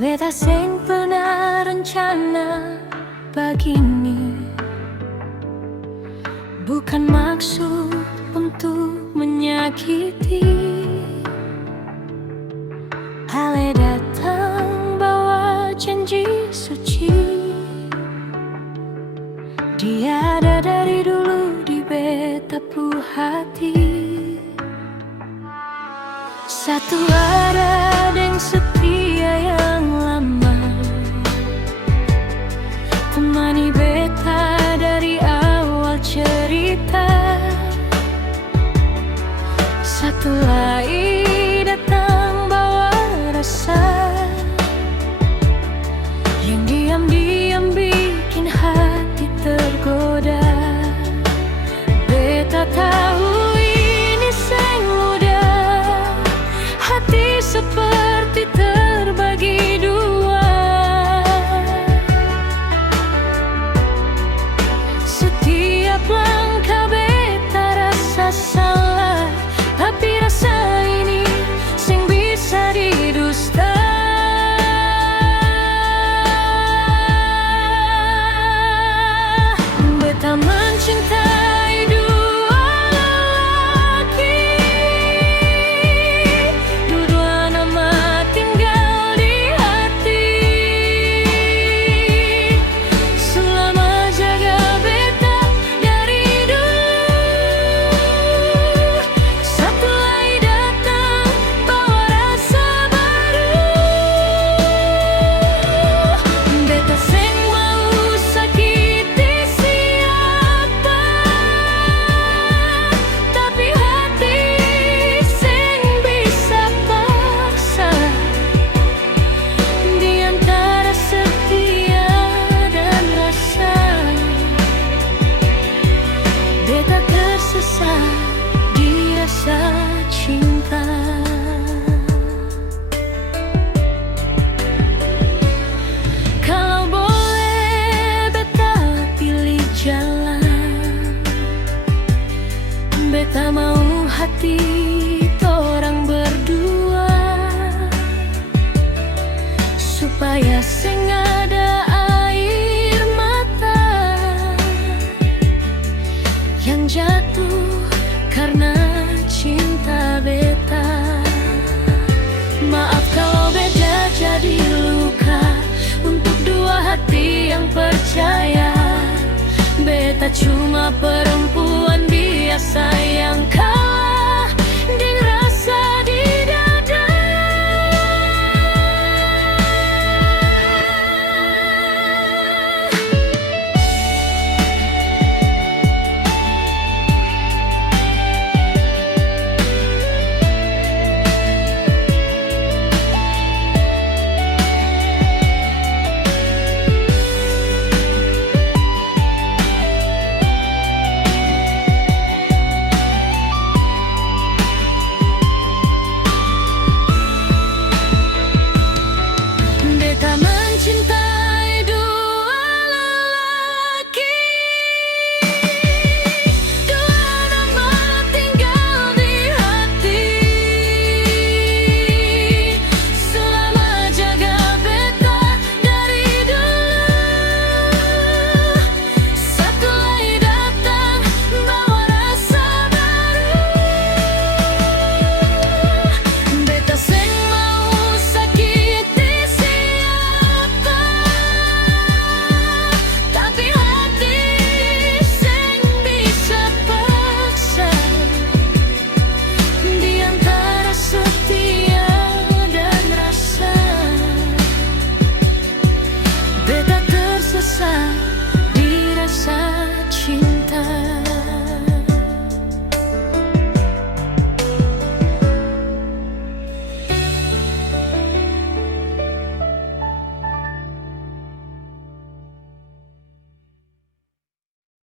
Beta seng pernah rencana begini. Bukan maksud untuk menyakiti. Ale datang bawa janji suci. Dia ada dari dulu di beta pu hati. Satu arah dan setia yang lama, temani beta dari awal cerita. Satu lagi datang bawa rasa yang diam-diam bikin hati tergoda. Beta tahu ini seng mudah, hati seperti terbagi dua. Setiap langkah beta rasa salah, tapi rasa ini sing bisa didusta. Beta mencintai dua lelaki, dua nama tinggal di hati. Selama jaga beta dari dulu, satu lagi datang bawa rasa baru. Beta seng mau sakiti siapa, tapi hati seng bisa paksa. Di antara setia dan rasa, beta tersesat di rasa cinta. Kalau boleh beta pilih jalan, beta mau hati torang berdua, supaya seng ada air mata yang jatuh karena cinta beta. Maaf kalau beta jadi luka untuk dua hati yang percaya. Beta cuma perempuan biasa yang kau